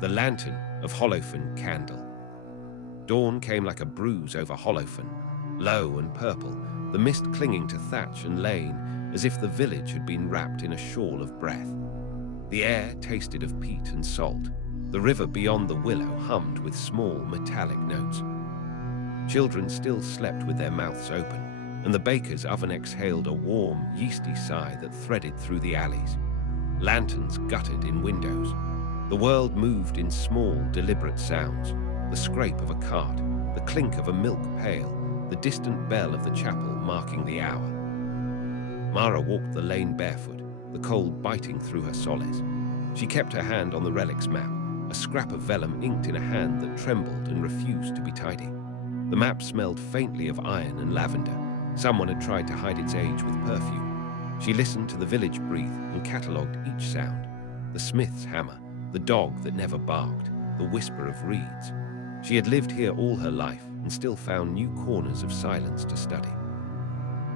The Lantern of Hollowfen candle. Dawn came like a bruise over Hollowfen, low and purple, the mist clinging to thatch and lane as if the village had been wrapped in a shawl of breath. The air tasted of peat and salt. The river beyond the willow hummed with small metallic notes. Children still slept with their mouths open, and the baker's oven exhaled a warm, yeasty sigh that threaded through the alleys. Lanterns guttered in windows. The world moved in small, deliberate sounds. The scrape of a cart, the clink of a milk pail, the distant bell of the chapel marking the hour. Mara walked the lane barefoot, the cold biting through her soles. She kept her hand on the relic's map, a scrap of vellum inked in a hand that trembled and refused to be tidy. The map smelled faintly of iron and lavender. Someone had tried to hide its age with perfume. She listened to the village breathe and catalogued each sound. The smith's hammer, the dog that never barked, the whisper of reeds. She had lived here all her life and still found new corners of silence to study.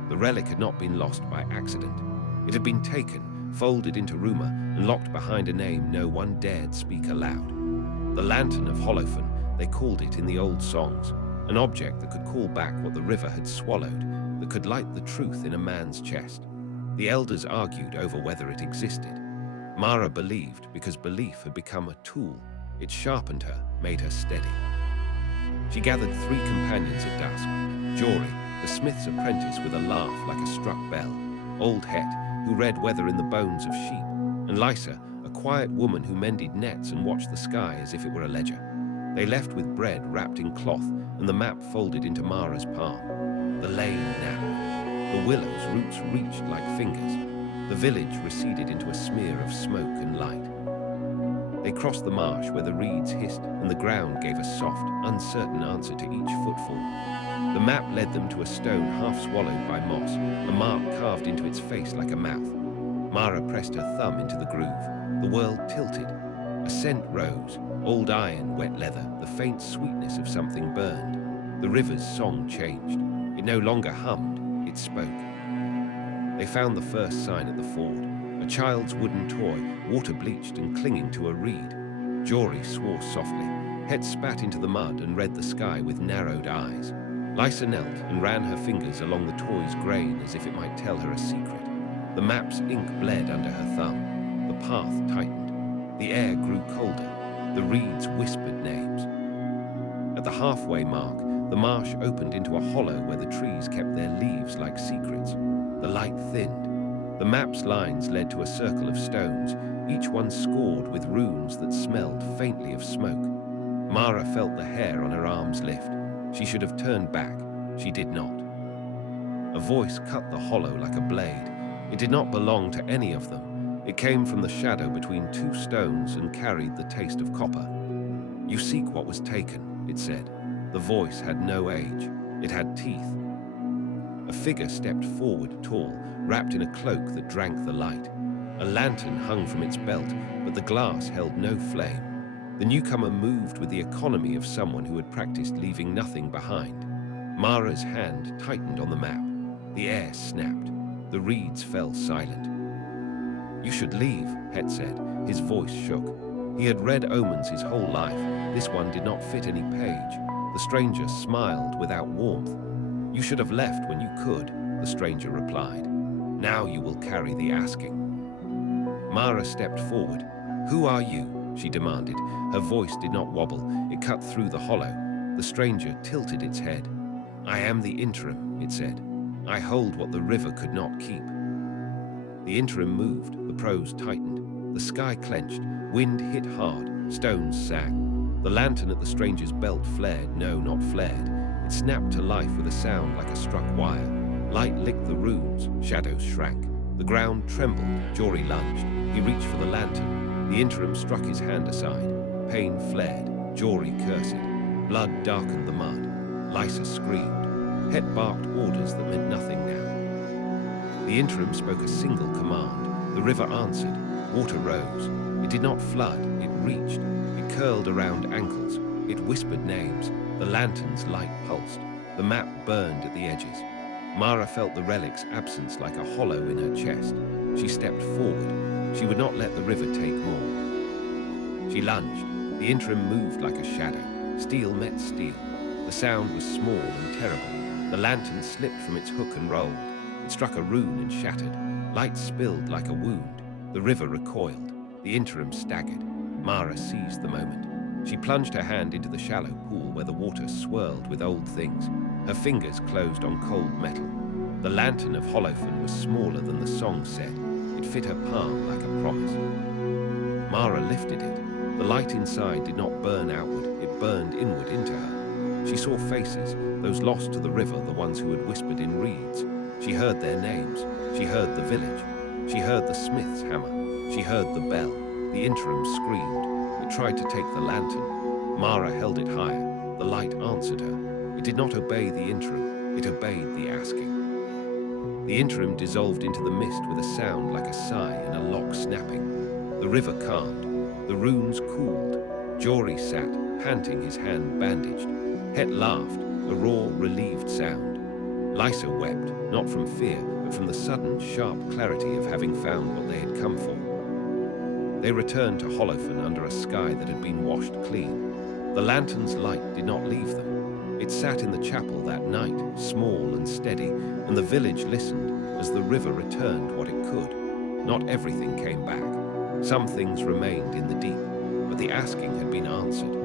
The relic had not been lost by accident. It had been taken, folded into rumor, and locked behind a name no one dared speak aloud. The Lantern of Hollowfen, they called it in the old songs, an object that could call back what the river had swallowed, that could light the truth in a man's chest. The elders argued over whether it existed. Mara believed because belief had become a tool. It sharpened her, made her steady. She gathered 3 companions at dusk. Jory, the smith's apprentice with a laugh like a struck bell, Old Het, who read weather in the bones of sheep, and Lysa, a quiet woman who mended nets and watched the sky as if it were a ledger. They left with bread wrapped in cloth and the map folded into Mara's palm. The lane narrowed. The willow's roots reached like fingers. The village receded into a smear of smoke and light. They crossed the marsh where the reeds hissed and the ground gave a soft, uncertain answer to each footfall. The map led them to a stone half swallowed by moss, a mark carved into its face like a mouth. Mara pressed her thumb into the groove. The world tilted. A scent rose, old iron, wet leather, the faint sweetness of something burned. The river's song changed. It no longer hummed, it spoke. They found the first sign at the ford. A child's wooden toy, water-bleached and clinging to a reed. Jory swore softly. Het spat into the mud and read the sky with narrowed eyes. Lysa knelt and ran her fingers along the toy's grain as if it might tell her a secret. The map's ink bled under her thumb. The path tightened. The air grew colder. The reeds whispered names. At the halfway mark, the marsh opened into a hollow where the trees kept their leaves like secrets. The light thinned. The map's lines led to a circle of stones, each one scored with runes that smelled faintly of smoke. Mara felt the hair on her arms lift. She should have turned back. She did not. A voice cut the hollow like a blade. It did not belong to any of them. It came from the shadow between 2 stones and carried the taste of copper. "You seek what was taken," it said. The voice had no age. It had teeth. A figure stepped forward, tall, wrapped in a cloak that drank the light. A lantern hung from its belt, but the glass held no flame. The newcomer moved with the economy of someone who had practiced leaving nothing behind. Mara's hand tightened on the map. The air snapped. The reeds fell silent. "You should leave," Het said. His voice shook. He had read omens his whole life. This one did not fit any page. The stranger smiled without warmth. "You should have left when you could," the stranger replied. "Now you will carry the asking." Mara stepped forward. "Who are you?" she demanded. Her voice did not wobble. It cut through the hollow. The stranger tilted its head. "I am the Interim," it said. "I hold what the river could not keep." The Interim moved. The prose tightened. The sky clenched. Wind hit hard. Stones sang. The lantern at the stranger's belt flared. No, not flared. It snapped to life with a sound like a struck wire. Light licked the runes. Shadows shrank. The ground trembled. Jory lunged. He reached for the lantern. The Interim struck his hand aside. Pain flared. Jory cursed. Blood darkened the mud. Lysa screamed. Het barked orders that meant nothing now. The Interim spoke a single command. The river answered. Water rose. It did not flood. It reached. It curled around ankles. It whispered names. The lantern's light pulsed. The map burned at the edges. Mara felt the relic's absence like a hollow in her chest. She stepped forward. She would not let the river take more. She lunged. The Interim moved like a shadow. Steel met steel. The sound was small and terrible. The lantern slipped from its hook and rolled. It struck a rune and shattered. Light spilled like a wound. The river recoiled. The Interim staggered. Mara seized the moment. She plunged her hand into the shallow pool where the water swirled with old things. Her fingers closed on cold metal. The Lantern of Hollowfen was smaller than the song said. It fit her palm like a promise. Mara lifted it. The light inside did not burn outward, it burned inward into her. She saw faces, those lost to the river, the ones who had whispered in reeds. She heard their names. She heard the village. She heard the smith's hammer. She heard the bell. The Interim screamed. It tried to take the lantern. Mara held it higher. The light answered her. It did not obey the Interim. It obeyed the asking. The Interim dissolved into the mist with a sound like a sigh and a lock snapping. The river calmed. The runes cooled. Jory sat, panting, his hand bandaged. Het laughed, a raw, relieved sound. Lysa wept, not from fear, but from the sudden, sharp clarity of having found what they had come for. They returned to Hollowfern under a sky that had been washed clean. The lantern's light did not leave them. It sat in the chapel that night, small and steady, and the village listened as the river returned what it could. Not everything came back. Some things remained in the deep, but the asking had been answered.